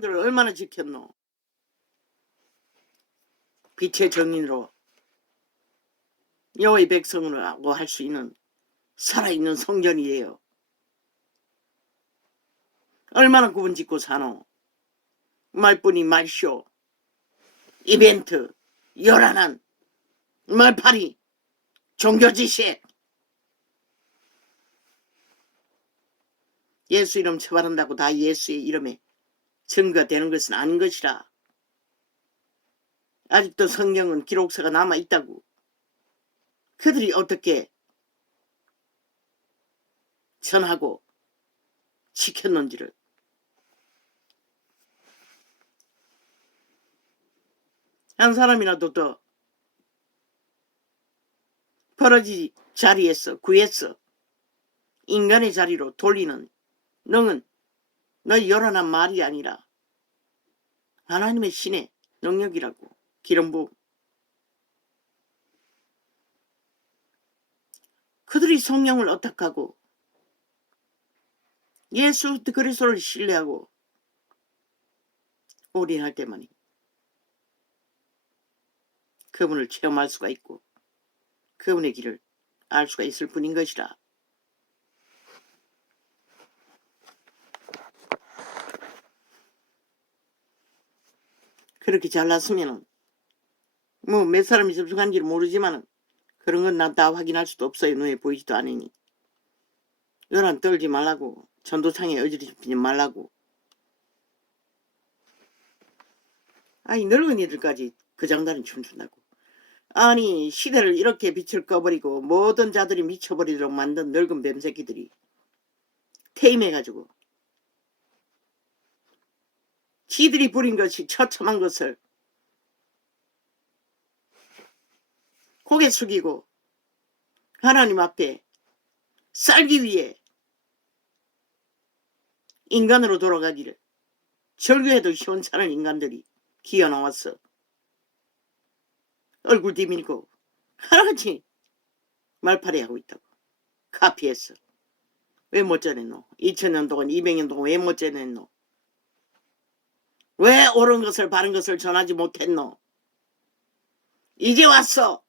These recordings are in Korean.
백성들을 얼마나 지켰노? 빛의 정인으로 여호와의 백성이라고 할 수 있는 살아있는 성전이에요. 얼마나 구분짓고 사노? 말뿐이 말쇼, 이벤트, 요란한 말파리, 종교지식. 예수 이름 처바른다고 다 예수의 이름에 증거가 되는 것은 아닌 것이라. 아직도 성경은 기록서가 남아있다고. 그들이 어떻게 전하고 지켰는지를. 한 사람이라도 더 버러지 자리에서 구해서 인간의 자리로 돌리는 능은 너희 요란한 말이 아니라 하나님의 신의 능력이라고. 기름 부음. 그들이 성령을 어떡하고 예수 그리스도를 신뢰하고 올인할 때만이 그분을 체험할 수가 있고 그분의 길을 알 수가 있을 뿐인 것이라. 그렇게 잘났으면은 뭐 몇 사람이 접속한지는 모르지만은 그런 건 나 다 확인할 수도 없어요. 눈에 보이지도 않으니. 요란 떨지 말라고. 전도창에 어지럽히지 말라고. 아니 늙은이들까지 그 장단에 춤춘다고. 아니 시대를 이렇게 빛을 꺼버리고 모든 자들이 미쳐버리도록 만든 늙은 뱀새끼들이 퇴임해가지고 지들이 부린 것이 처참한 것을 고개 숙이고 하나님 앞에 살기 위해 인간으로 돌아가기를 절규해도 시원찮은 인간들이 기어나왔어. 얼굴 뒤밀고 하나같이 말파리하고 있다고. 카피했어. 왜 못 전했노? 2000년 동안 200년 동안 왜 못 전했노? 왜 옳은 것을 바른 것을 전하지 못했노? 이제 왔어.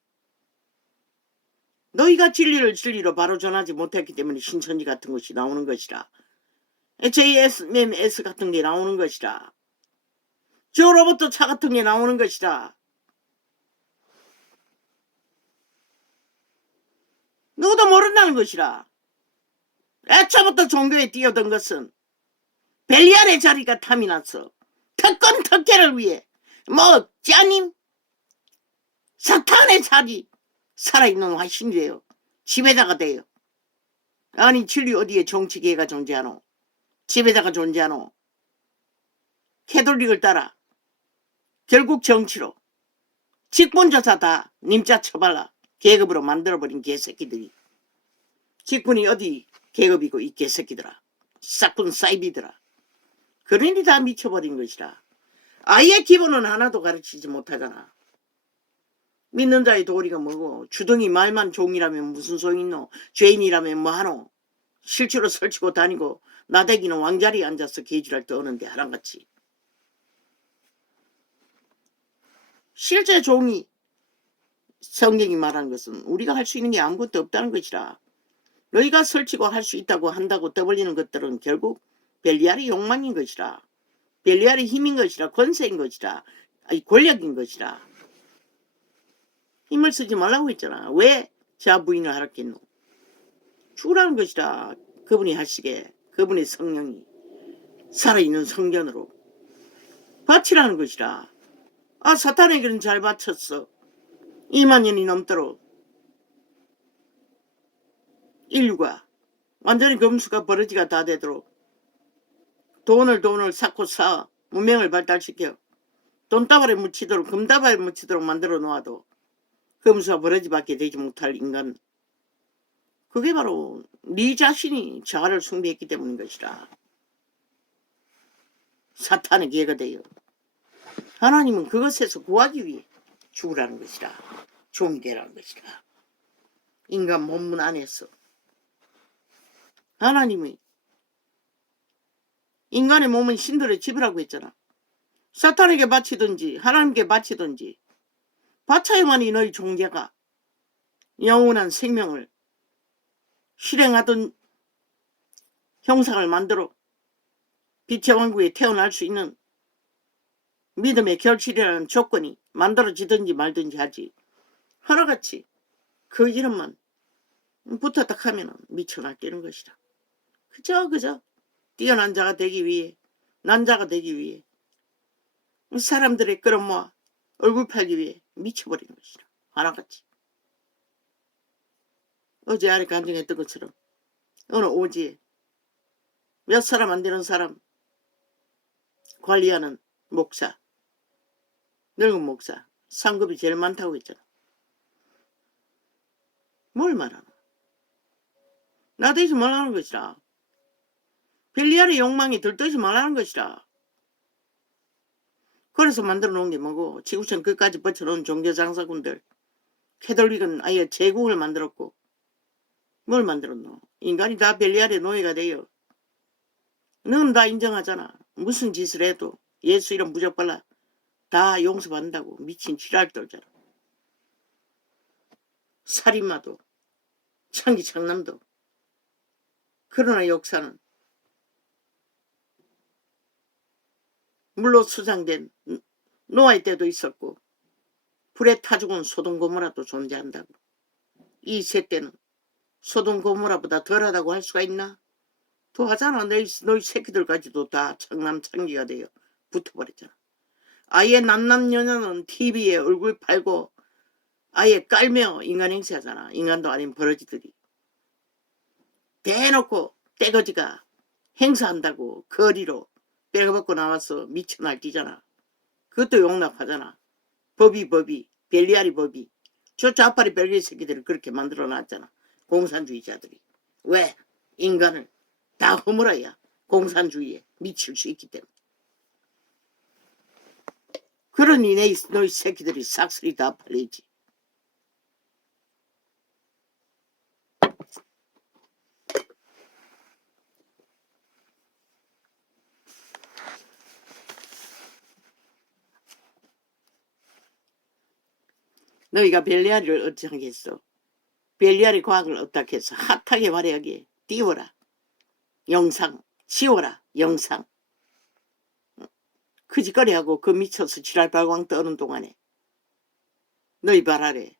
너희가 진리를 진리로 바로 전하지 못했기 때문에 신천지 같은 것이 나오는 것이라. JSMS 같은 게 나오는 것이라. 저 로봇 차 같은 게 나오는 것이라. 너도 모른다는 것이라. 애초부터 종교에 뛰어든 것은 벨리알의 자리가 탐이 났어. 특권 특혜를 위해 뭐 짜님 사탄의 자리 살아있는 화신이래요. 지배자가 돼요. 아니 진리 어디에 정치계가 존재하노? 지배자가 존재하노? 캐톨릭을 따라 결국 정치로 직분조사 다 님자 처발라 계급으로 만들어버린 개새끼들이. 직분이 어디 계급이고 이 개새끼들아. 싹군 사이비들아. 그러니 다 미쳐버린 것이라. 아예 기본은 하나도 가르치지 못하잖아. 믿는 자의 도리가 뭐고 주둥이 말만 종이라면 무슨 소용있노? 죄인이라면 뭐하노? 실제로 설치고 다니고 나대기는 왕자리에 앉아서 개지랄 떠오는데 하랑같이. 실제 종이 성경이 말하는 것은 우리가 할 수 있는 게 아무것도 없다는 것이라. 너희가 설치고 할 수 있다고 한다고 떠벌리는 것들은 결국 벨리알의 욕망인 것이라. 벨리알의 힘인 것이라. 권세인 것이라. 아니 권력인 것이라. 힘을 쓰지 말라고 했잖아. 왜 자 부인을 하라겠노? 죽으라는 것이라. 그분이 하시게 그분의 성령이 살아있는 성전으로 바치라는 것이라. 아 사탄에게는 잘 바쳤어. 2만 년이 넘도록 인류가 완전히 검수가 버러지가 다 되도록 돈을 쌓고 쌓아 문명을 발달시켜 돈다발에 묻히도록 금다발에 묻히도록 만들어 놓아도 검수와 버러지밖에 되지 못할 인간. 그게 바로 네 자신이 자아를 숭배했기 때문인 것이라. 사탄의 기회가 되어 하나님은 그것에서 구하기 위해 죽으라는 것이라. 종이 되라는 것이라. 인간 몸문 안에서 하나님의 인간의 몸은 신들의 집이라고 했잖아. 사탄에게 바치든지 하나님께 바치든지 바쳐야만이 너희 종자가 영원한 생명을 실행하던 형상을 만들어 빛의 왕국에 태어날 수 있는 믿음의 결실이라는 조건이 만들어지든지 말든지 하지. 하나같이 그 이름만 붙었다 하면 미쳐 날뛰는 것이라. 그저 뛰어난 자가 되기 위해, 난자가 되기 위해, 사람들의 끌어모아 얼굴 팔기 위해 미쳐버리는 것이라. 하나같이. 어제 아래 간증했던 것처럼 어느 오지에 몇 사람 안 되는 사람 관리하는 목사, 늙은 목사, 상급이 제일 많다고 했잖아. 뭘 말하나? 나대지 말라는 것이라. 벨리알의 욕망이 들떠지 말라는 것이라. 그래서 만들어 놓은 게 뭐고, 지구촌 끝까지 뻗쳐놓은 종교장사군들, 캐톨릭은 아예 제국을 만들었고, 뭘 만들었노? 인간이 다 벨리알의 노예가 돼요. 너는 다 인정하잖아. 무슨 짓을 해도 예수 이름 무적발라 다 용서받는다고 미친 지랄 떨잖아. 살인마도 창기창남도. 그러나 역사는 물로 수장된 노아의 때도 있었고 불에 타 죽은 소돔고모라도 존재한다고. 이 세대는 소돔고모라보다 덜하다고 할 수가 있나? 더하잖아. 너희 새끼들까지도 다 창남창기가 되어 붙어버렸잖아. 아예 남남녀녀는 TV에 얼굴 팔고 아예 깔며 인간 행세하잖아. 인간도 아닌 버러지들이. 대놓고 떼거지가 행사한다고 거리로 빼가벗고 나와서 미쳐 날뛰잖아. 그것도 용납하잖아. 법이 벨리알이 법이. 저 좌파리 벨리 새끼들을 그렇게 만들어놨잖아. 공산주의자들이. 왜? 인간을 다 허물어야 공산주의에 미칠 수 있기 때문에. 그러니 너희 새끼들이 싹쓸이 다 팔리지. 너희가 벨리알을 어쩌겠어. 벨리알의 과학을 어떻게 해서 핫하게 말해야게 띄워라. 영상 지워라. 영상. 그 짓거리하고 그 미쳐서 지랄발광 떠는 동안에 너희 발 아래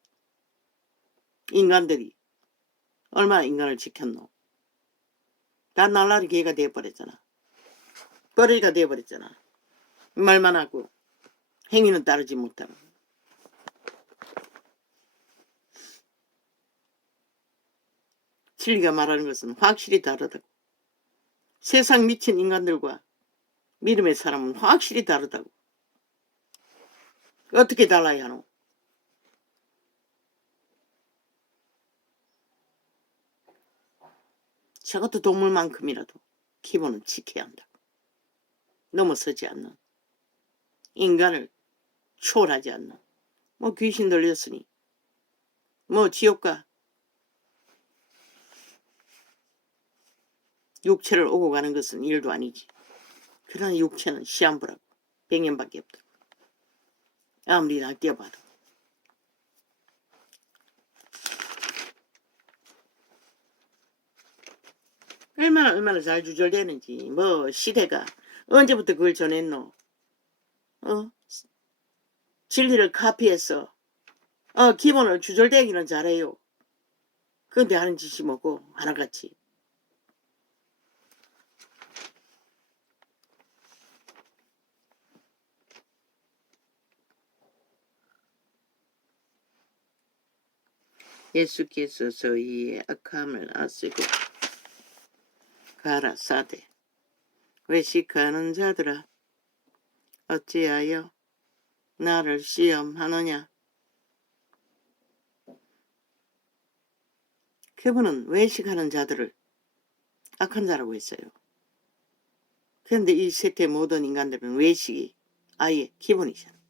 인간들이 얼마나 인간을 지켰노. 다 날라리 개가 되어버렸잖아. 버리가 되어버렸잖아. 말만 하고 행위는 따르지 못하는. 진리가 말하는 것은 확실히 다르다고. 세상 미친 인간들과 믿음의 사람은 확실히 다르다고. 어떻게 달라야 하노? 저것도 동물만큼이라도 기본은 지켜야 한다고. 넘어서지 않는, 인간을 초월하지 않는, 뭐 귀신 들렸으니 뭐 지옥과 육체를 오고 가는 것은 일도 아니지. 그러나 육체는 시한부라고. 100년밖에 없다. 아무리 날뛰어봐도. 얼마나 잘 조절되는지. 뭐 시대가 언제부터 그걸 전했노. 진리를 카피해서 기본을 조절되기는 잘해요. 근데 하는 짓이 뭐고 하나같이. 예수께서 저희의 악함을 아시고 가라사대 외식하는 자들아 어찌하여 나를 시험하느냐. 그분은 외식하는 자들을 악한 자라고 했어요. 그런데 이 세대 모든 인간들은 외식이 아예 기본이잖아.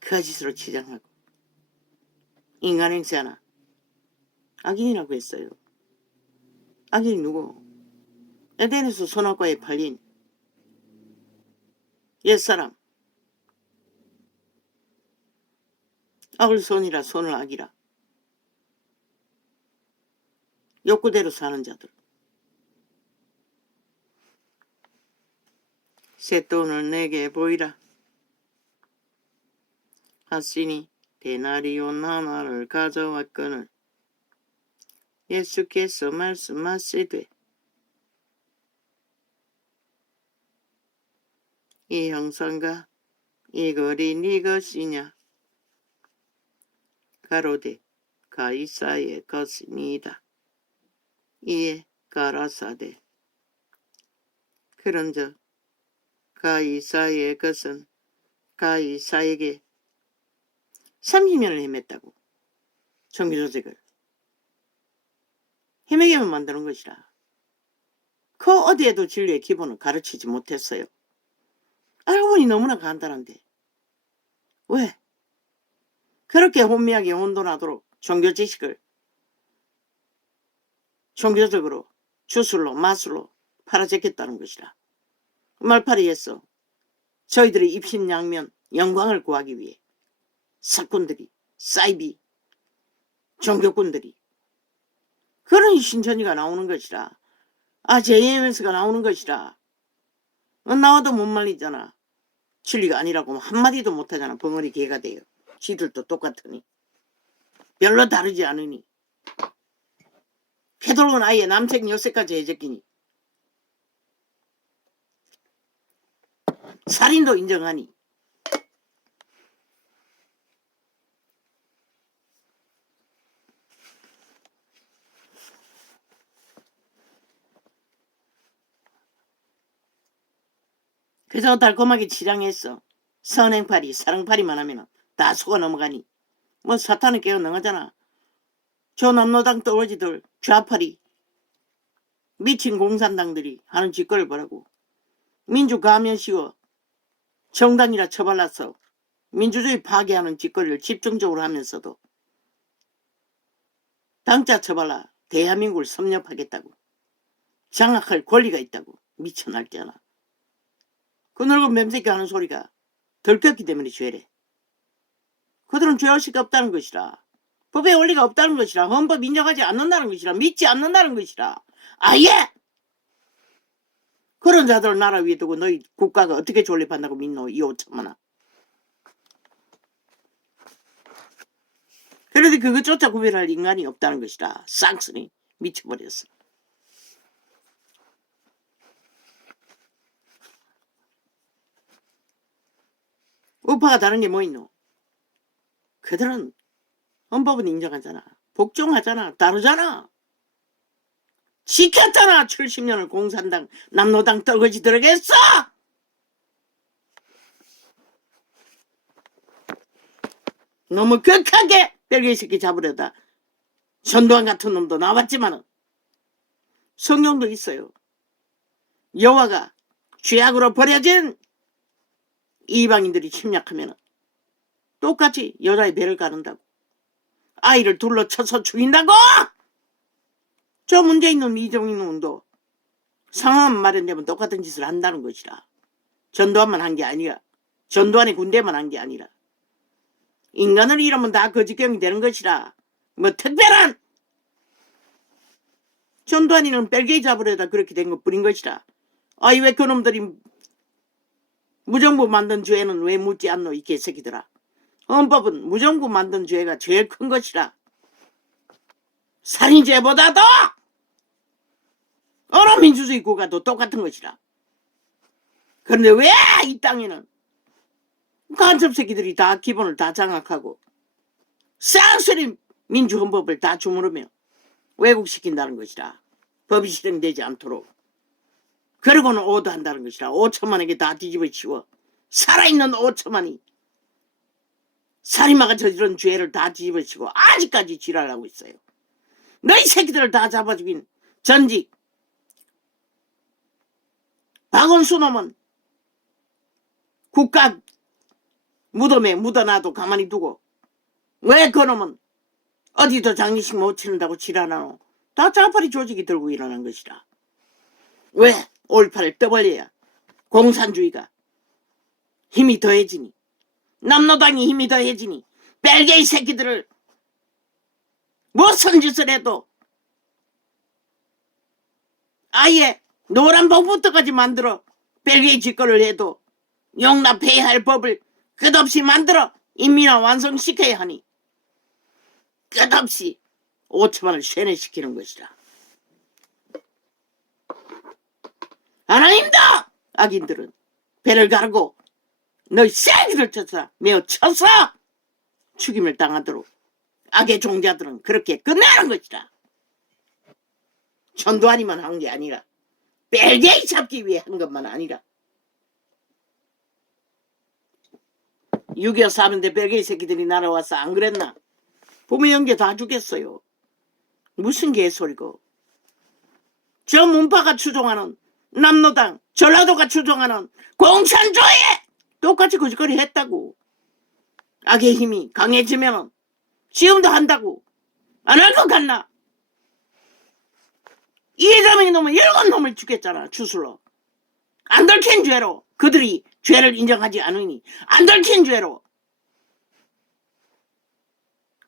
거짓으로 치장하고 인간 행세하나 악인이라고 했어요. 악인이 누구? 에덴에서 선악과에 팔린 옛사람 악을 손이라 손을 악이라. 욕구대로 사는 자들. 쇳돈을 내게 보이라 하시니 데나리온 하나를 가져왔거늘 예수께서 말씀하시되 이 형상과 이 거리 네 것이냐 가로되 가이사의 것이니이다. 이에 가라사대 그런즉 가이사의 것은 가이사에게 30년을 헤맸다고. 종교조직을 헤매게만 만드는 것이라. 그 어디에도 진리의 기본을 가르치지 못했어요. 알고 보니 너무나 간단한데 왜 그렇게 혼미하게 혼돈하도록 종교 지식을 종교적으로 주술로 마술로 팔아제꼈다는 것이라. 말파리에서 저희들의 입신양면 영광을 구하기 위해 사꾼들이 사이비 종교꾼들이 그런 신천지가 나오는 것이라. JMS가 나오는 것이라. 나와도 못 말리잖아. 진리가 아니라고 한마디도 못하잖아. 벙어리 개가 돼요. 지들도 똑같으니 별로 다르지 않으니 페돌은 아예 남색 여색까지 해적기니 살인도 인정하니 그래서 달콤하게 치장했어. 선행팔이 사랑팔이만 하면 다 속아 넘어가니 뭐 사탄은 깨어 넘어가잖아. 저 남노당 떨어지들 좌팔이 미친 공산당들이 하는 짓거리를 보라고. 민주 가면 씌워 정당이라 처발라서 민주주의 파괴하는 짓거리를 집중적으로 하면서도 당자 처발라 대한민국을 섭렵하겠다고. 장악할 권리가 있다고. 미쳐날잖아. 그 늙은 뱀새끼 하는 소리가 덜켰기 때문에 죄래. 그들은 죄의식이 없다는 것이라. 법의 원리가 없다는 것이라. 헌법 인정하지 않는다는 것이라. 믿지 않는다는 것이라. 아예! 그런 자들을 나라 위에 두고 너희 국가가 어떻게 존립한다고 믿노? 이 5천만원. 그런데 그것조차 구별할 인간이 없다는 것이라. 쌍스니 미쳐버렸어. 우파가 다른 게 뭐 있노? 그들은 헌법은 인정하잖아. 복종하잖아. 다르잖아. 지켰잖아. 70년을 공산당 남노당 떨거지들에게 했어. 너무 극하게 벨기에 새끼 잡으려다 전두환 같은 놈도 나왔지만은 성경도 있어요. 여호와가 죄악으로 버려진 이방인들이 침략하면 똑같이 여자의 배를 가른다고. 아이를 둘러 쳐서 죽인다고. 저 문제 있는 이종인 놈도 상황 마련되면 똑같은 짓을 한다는 것이라. 전두환만 한 게 아니라 전두환의 군대만 한 게 아니라 인간을 잃으면 다 거짓경이 되는 것이라. 뭐 특별한 전두환이는 벨기에 잡으려다 그렇게 된 것뿐인 것이라. 아이 왜 그놈들이 무정부 만든 죄는 왜 묻지 않노 이 개새끼들아. 헌법은 무정부 만든 죄가 제일 큰 것이라. 살인죄보다도 어느 민주주의 국가도 똑같은 것이라. 그런데 왜 이 땅에는 간첩 새끼들이 다 기본을 다 장악하고 쌍스리 민주헌법을 다 주무르며 왜곡시킨다는 것이라. 법이 실행되지 않도록. 그러고는 오도한다는 것이라. 5천만에게 다 뒤집어 치워 살아있는 5천만이 살인마가 저지른 죄를 다 뒤집어 치고 아직까지 지랄하고 있어요. 너희 새끼들을 다 잡아 죽인 전직 박원순 놈은 국가 무덤에 묻어놔도 가만히 두고 왜 그놈은 어디도 장례식 못 치른다고 지랄하노. 다 좌파리 조직이 들고 일어난 것이라. 왜 올팔을 떠벌려야 공산주의가 힘이 더해지니, 남노당이 힘이 더해지니 벨게이 새끼들을 무슨 짓을 해도 아예 노란 봉부터까지 만들어 벨게이 짓거리를 해도 용납해야 할 법을 끝없이 만들어 인민화 완성시켜야 하니 끝없이 5천만을 쇠뇌시키는 것이다. 하나님다! 악인들은 배를 가르고 너희 새끼들 쳐서 매어 쳐서 죽임을 당하도록 악의 종자들은 그렇게 끝내는 것이다. 전두환이만 한 게 아니라 벨게이 잡기 위해 한 것만 아니라 6.25 사는데 벨게이 새끼들이 날아와서 안 그랬나? 부모 연계 다 죽겠어요. 무슨 개소리고. 저 문파가 추종하는 남노당, 전라도가 추종하는 공산주의에 똑같이 거짓거리 했다고. 악의 힘이 강해지면 지금도 한다고. 안 할 것 같나? 이재명이 놈은 7놈을 죽였잖아. 주술로. 안 들킨 죄로. 그들이 죄를 인정하지 않으니 안 들킨 죄로.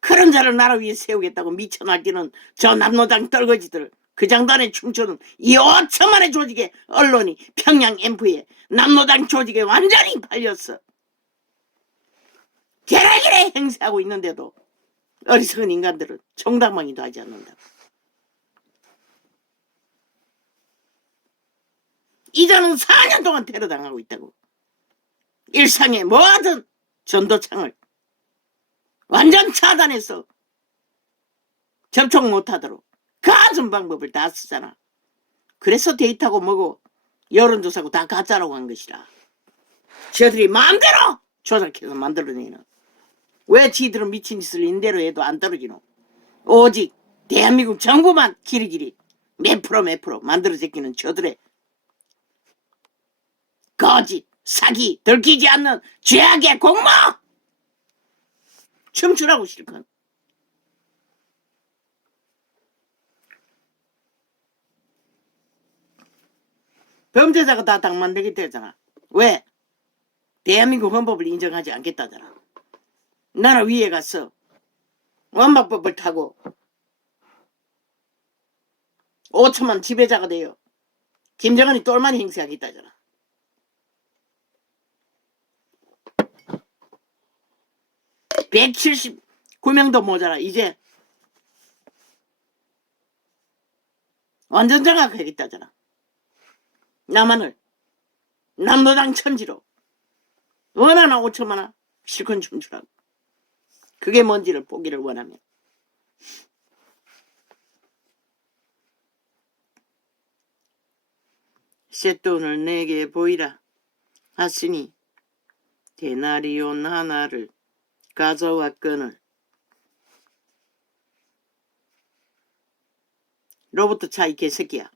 그런 자를 나라 위에 세우겠다고 미쳐 날뛰는 저 남노당 떨거지들, 그 장단에 춤추는 이 5천만의 조직의 언론이 평양 엠프에 남노당 조직에 완전히 팔렸어. 개라기래 행세하고 있는데도 어리석은 인간들은 정당방위도 하지 않는다. 이자는 4년 동안 테러당하고 있다고. 일상의 모든 전도창을 완전 차단해서 접촉 못하도록 가진 방법을 다 쓰잖아. 그래서 데이터고 뭐고 여론조사고 다 가짜라고 한 것이라. 저들이 마음대로 조작해서 만들어내는. 왜 지들은 미친 짓을 인대로 해도 안 떨어지노? 오직 대한민국 정부만 길이길이 몇 프로 만들어 제끼는 저들의 거짓, 사기, 들키지 않는 죄악의 공모! 춤추라고 실컷. 범죄자가 다 당 만들겠다 했잖아. 왜? 대한민국 헌법을 인정하지 않겠다잖아. 나라 위에 가서 원박법을 타고 5천만 지배자가 돼요. 김정은이 똘마니 행세하겠다잖아. (179명도) 모자라. 이제 완전 장악하겠다잖아. 남한을 남노당 천지로 원하나 5천만원 실컷 춤추라고. 그게 뭔지를 보기를 원하면 쇳돈을 내게 보이라 하시니 데나리온 하나를 가져왔거늘. 로봇 차 이 개새끼야.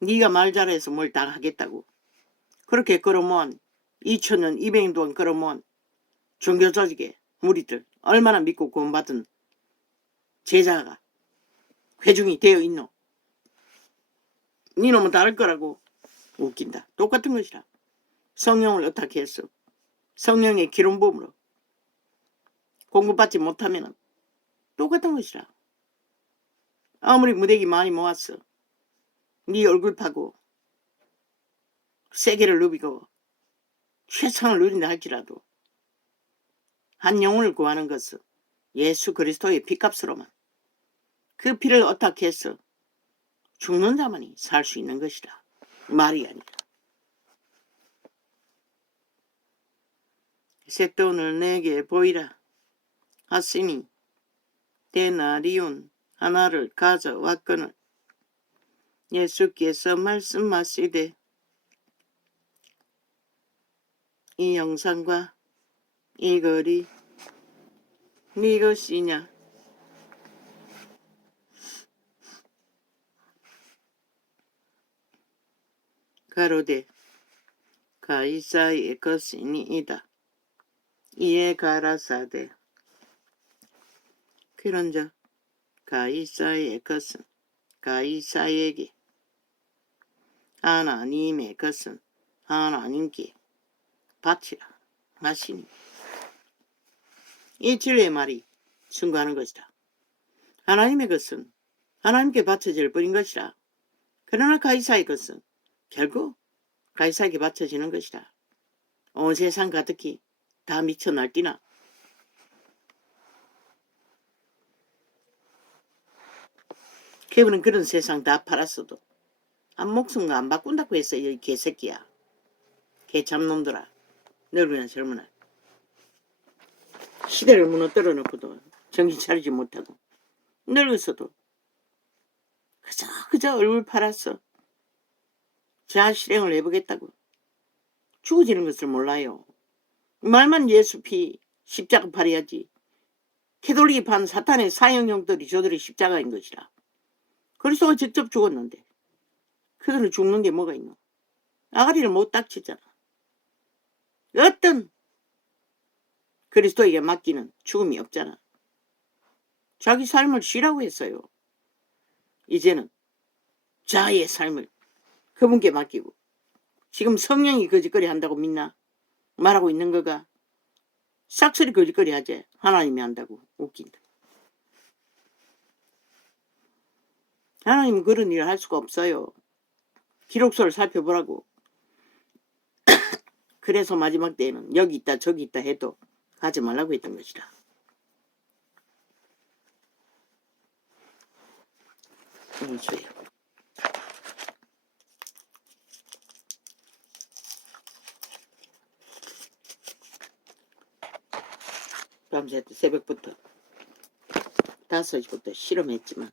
네가 말 잘해서 뭘 다 하겠다고. 그렇게 끌어모은 2,000년 200년 동안 끌어모은 종교조직의 무리들 얼마나 믿고 구원받은 제자가 회중이 되어 있노. 니놈은 다를 거라고. 웃긴다. 똑같은 것이라. 성령을 어떻게 했어? 성령의 기름부음으로 공급받지 못하면 똑같은 것이라. 아무리 무대기 많이 모았어. 네 얼굴 파고 세계를 누비고 최상을 누린다 할지라도 한 영혼을 구하는 것은 예수 그리스도의 피값으로만, 그 피를 어떻게 해서 죽는 자만이 살 수 있는 것이라. 말이 아니라. 쇳돈을 내게 보이라 하시니 데나리온 하나를 가져왔거늘. 예수께서 말씀하시되 이 영상과 이 글이 네 것이냐? 가로되 가이사의 것이니이다. 이에 가라사대 그런즉 가이사의 것은 가이사에게, 하나님의 것은 하나님께 바치라 하시니 이 진리의 말이 증거하는 것이다. 하나님의 것은 하나님께 바쳐질 뿐인 것이라. 그러나 가이사의 것은 결국 가이사에게 바쳐지는 것이다. 온 세상 가득히 다 미쳐 날뛰나 그분은 그런 세상 다 팔았어도 한 목숨과 안 바꾼다고 했어. 이 개새끼야. 개잡놈들아. 늙으나 젊으나 시대를 무너뜨려 놓고도 정신 차리지 못하고 늙었어도 그저 얼굴 팔았어. 자아 실행을 해보겠다고. 죽어지는 것을 몰라요. 말만 예수 피 십자가 팔아야지. 캐톨릭판 사탄의 사형형들이 저들이 십자가인 것이라. 그리스도가 직접 죽었는데 그들은 죽는 게 뭐가 있노? 아가리를 못 닥치잖아. 어떤 그리스도에게 맡기는 죽음이 없잖아. 자기 삶을 쉬라고 했어요. 이제는 자아의 삶을 그분께 맡기고 지금 성령이 거짓거리 한다고 믿나? 말하고 있는 거가 싹쓸이 거짓거리 하지. 하나님이 한다고. 웃긴다. 하나님은 그런 일을 할 수가 없어요. 기록서를 살펴보라고. 그래서 마지막 때에는 여기 있다 저기 있다 해도 가지 말라고 했던 것이다. 주요. 밤새 새벽부터 5시부터 실험했지만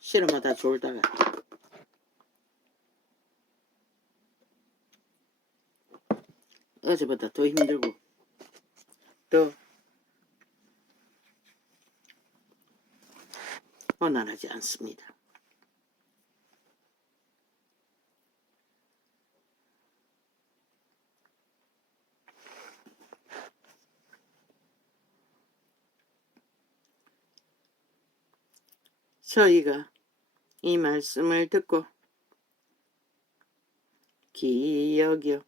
실험하다 졸다가 어제보다 더 힘들고 더 원활하지 않습니다. 저희가 이 말씀을 듣고 기여겨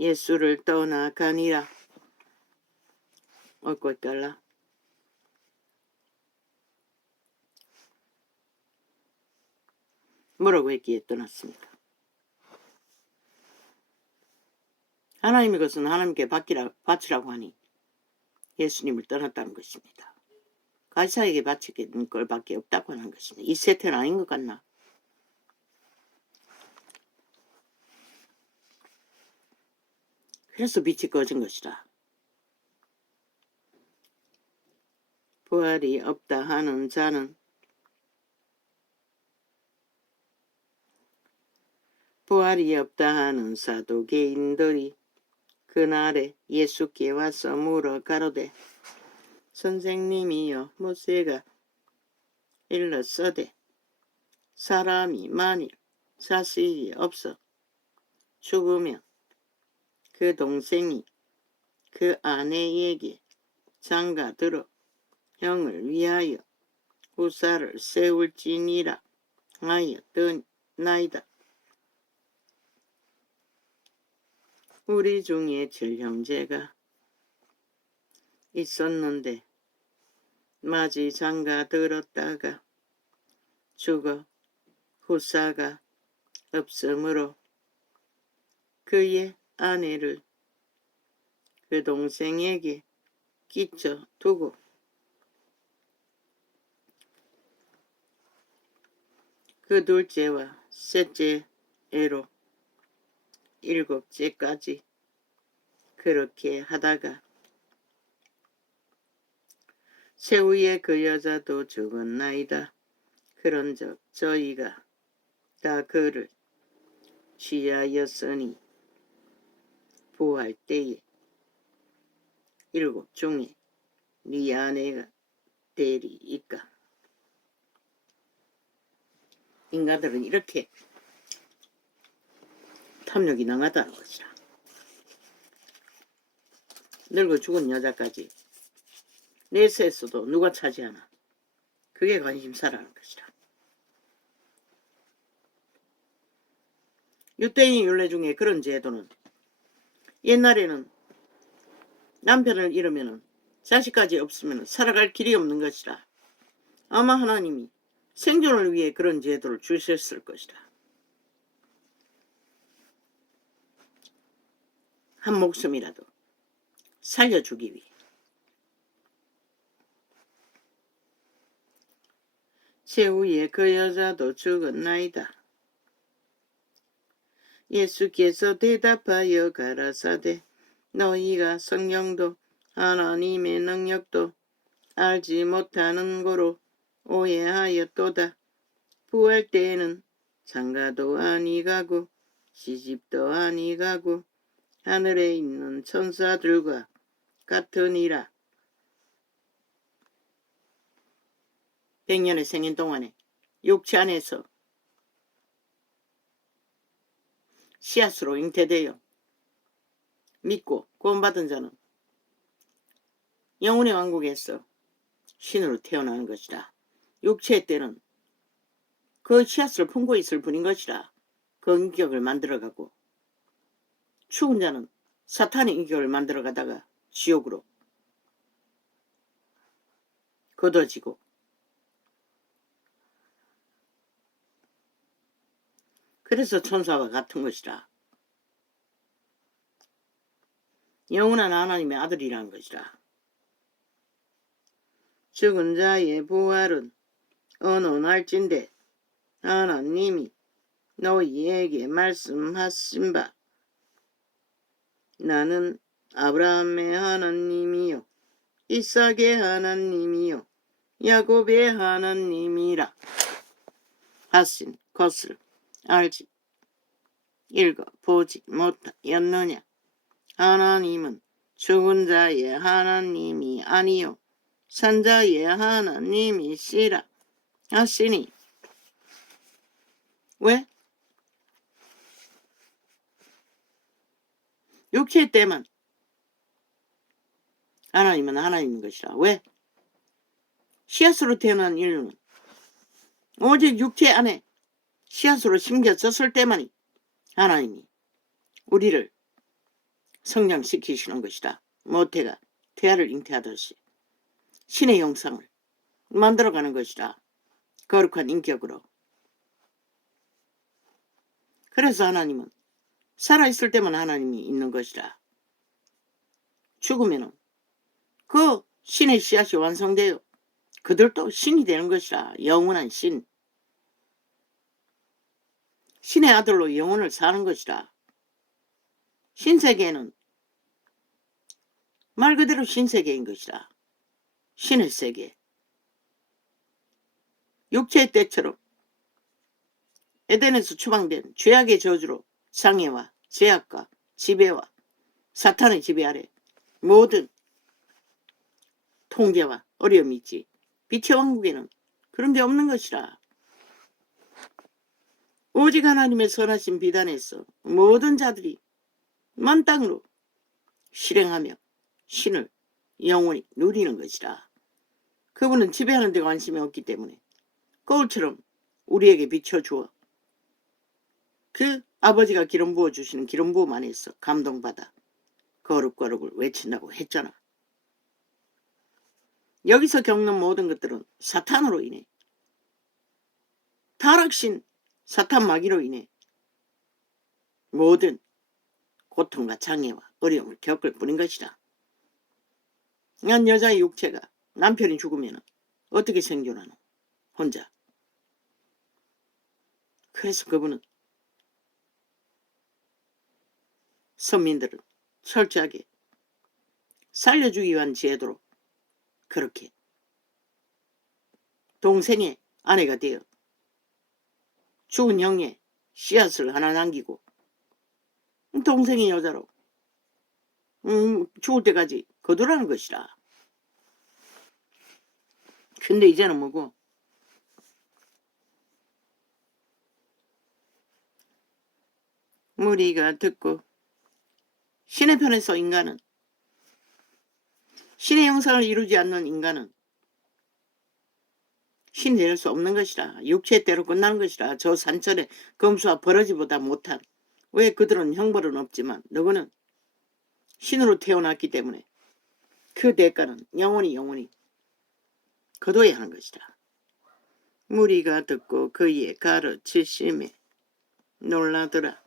예수를 떠나가니라. 옳고 있달라. 뭐라고 했기에 떠났습니까? 하나님의 것은 하나님께 바치라고 하니 예수님을 떠났다는 것입니다. 가이사에게 바치는 꼴밖에 없다고 하는 것입니다. 이 세태는 아닌 것 같나? 그래서 빛이 꺼진 것이다. 부활이 없다 하는 자는 부활이 없다 하는 사두개인들이 그날에 예수께 와서 물어 가로되 선생님이여 모세가 일렀으되 사람이 만일 자식이 없어 죽으면 그 동생이 그 아내에게 장가들어 형을 위하여 후사를 세울지니라 하였더나이다. 우리 중에 칠형제가 있었는데 마지 장가들었다가 죽어 후사가 없으므로 그의 아내를 그 동생에게 끼쳐두고 그 둘째와 셋째 애로 7째까지 그렇게 하다가 최후에 그 여자도 죽었나이다. 그런즉 저희가 다 그를 취하였으니 부활 때에 7 중에 네 아내가 되리이까. 인간들은 이렇게 탐욕이 능하다는 것이라. 늙어 죽은 여자까지 내세에서도 누가 차지하나. 그게 관심사라는 것이라. 유대인 율례 중에 그런 제도는 옛날에는 남편을 잃으면 자식까지 없으면 살아갈 길이 없는 것이라. 아마 하나님이 생존을 위해 그런 제도를 주셨을 것이다. 한 목숨이라도 살려주기 위해. 최후에 그 여자도 죽었나이다. 예수께서 대답하여 가라사대 너희가 성령도 하나님의 능력도 알지 못하는 고로 오해하였도다. 부활 때에는 장가도 아니가고 시집도 아니가고 하늘에 있는 천사들과 같으니라. 100년의 생애 동안에 육체 안에서 씨앗으로 잉태되어 믿고 구원받은 자는 영혼의 왕국에서 신으로 태어나는 것이다. 육체의 때는 그 씨앗을 품고 있을 뿐인 것이라. 그 인격을 만들어가고 죽은 자는 사탄의 인격을 만들어가다가 지옥으로 거둬지고 그래서 천사와 같은 것이라. 영원한 하나님의 아들이라는 것이라. 죽은 자의 부활은 어느 날쯤인데 하나님이 너희에게 말씀하신 바 나는 아브라함의 하나님이요 이삭의 하나님이요 야곱의 하나님이라 하신 것을 알지 읽어보지 못하였느냐. 하나님은 죽은 자의 하나님이 아니요 산 자의 하나님이시라 하시니. 왜? 육체의 때만 하나님은 하나님인 것이라. 왜? 씨앗으로 태어난 인류는 오직 육체 안에 씨앗으로 심겨졌을 때만이 하나님이 우리를 성장시키시는 것이다. 모태가 태아를 잉태하듯이 신의 형상을 만들어가는 것이다. 거룩한 인격으로. 그래서 하나님은 살아있을 때만 하나님이 있는 것이다. 죽으면 그 신의 씨앗이 완성되어 그들도 신이 되는 것이라. 영원한 신. 신의 아들로 영혼을 사는 것이라. 신세계는 말 그대로 신세계인 것이라. 신의 세계. 육체의 때처럼 에덴에서 추방된 죄악의 저주로 장애와 제약과 지배와 사탄의 지배 아래 모든 통제와 어려움이 있지. 빛의 왕국에는 그런 게 없는 것이라. 오직 하나님의 선하신 비단에서 모든 자들이 만 땅으로 실행하며 신을 영원히 누리는 것이라. 그분은 지배하는 데 관심이 없기 때문에 거울처럼 우리에게 비춰주어 그 아버지가 기름 부어주시는 기름 부음 안에서 감동받아 거룩거룩을 외친다고 했잖아. 여기서 겪는 모든 것들은 사탄으로 인해 타락신 사탄 마귀로 인해 모든 고통과 장애와 어려움을 겪을 뿐인 것이다. 난 여자의 육체가 남편이 죽으면 어떻게 생존하노? 혼자. 그래서 그분은 선민들은 철저하게 살려주기 위한 제도로 그렇게 동생의 아내가 되어 죽은 형의 씨앗을 하나 남기고 동생의 여자로 죽을 때까지 거두라는 것이라. 근데 이제는 뭐고 무리가 듣고 신의 편에서 인간은 신의 형상을 이루지 않는 인간은 신이 될 수 없는 것이라. 육체의 때로 끝나는 것이라. 저 산천의 검수와 버러지보다 못한 왜 그들은 형벌은 없지만 너희는 신으로 태어났기 때문에 그 대가는 영원히 거둬야 하는 것이다. 무리가 듣고 그의 가르치심에 놀라더라.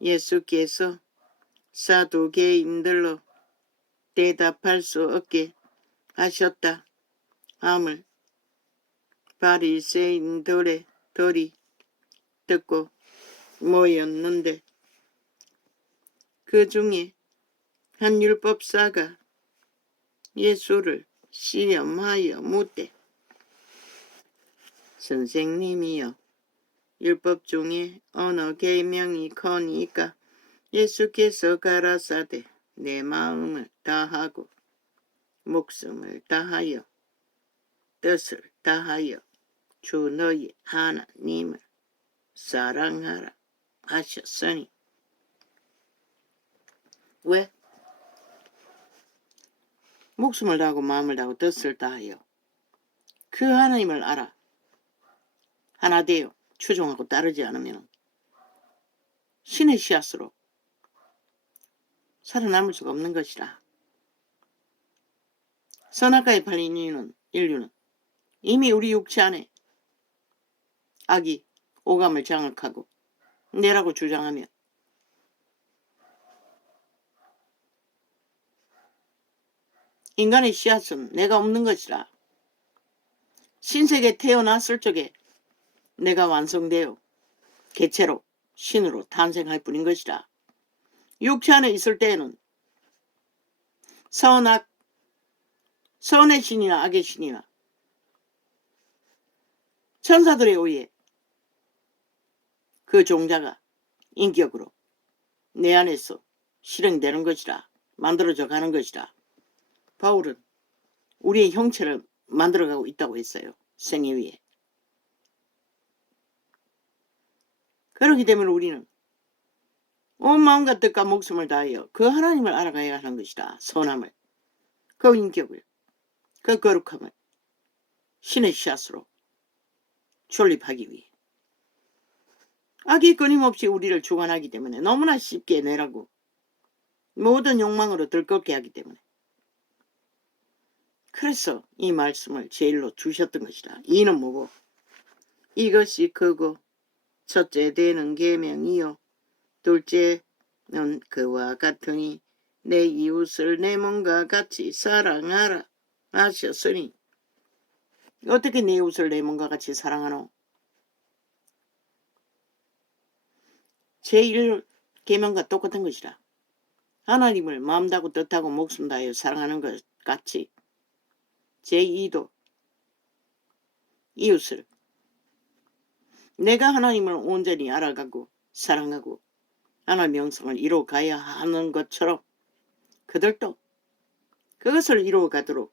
예수께서 사두개인들로 대답할 수 없게 하셨다 함을 바리새인들의 들이 듣고 모였는데 그 중에 한 율법사가 예수를 시험하여 묻되 선생님이여 율법 중에 어느 계명이 커니까? 예수께서 가라사대 내 마음을 다하고 목숨을 다하여 뜻을 다하여 주 너희 하나님을 사랑하라 하셨으니. 왜? 목숨을 다하고 마음을 다하고 뜻을 다하여 그 하나님을 알아. 하나 되어 추종하고 따르지 않으면 신의 씨앗으로 살아남을 수가 없는 것이라. 선악과에 팔린 인류는 이미 우리 육체 안에 악이 오감을 장악하고 내라고 주장하며 인간의 씨앗은 내가 없는 것이라. 신세계 태어났을 적에 내가 완성되어 개체로 신으로 탄생할 뿐인 것이라. 육체 안에 있을 때에는 선의 신이나 악의 신이나 천사들에 의해 그 종자가 인격으로 내 안에서 실행되는 것이라. 만들어져 가는 것이라. 바울은 우리의 형체를 만들어가고 있다고 했어요. 생애 위에. 그렇기 때문에 우리는 온 마음과 뜻과 목숨을 다하여 그 하나님을 알아가야 하는 것이다. 선함을, 그 인격을, 그 거룩함을 신의 씨앗으로 존립하기 위해. 악이 끊임없이 우리를 주관하기 때문에 너무나 쉽게 내라고 모든 욕망으로 들끓게 하기 때문에. 그래서 이 말씀을 제일로 주셨던 것이다. 이는 뭐고? 이것이 크고 첫째 되는 계명이요 둘째는 그와 같으니 내 이웃을 내 몸과 같이 사랑하라 하셨으니. 어떻게 내 이웃을 내 몸과 같이 사랑하노? 제1계명과 똑같은 것이라. 하나님을 마음 다하고 뜻하고 목숨 다하여 사랑하는 것 같이 제2도 이웃을 내가 하나님을 온전히 알아가고 사랑하고 하나님의 영성을 이루어가야 하는 것처럼 그들도 그것을 이루어가도록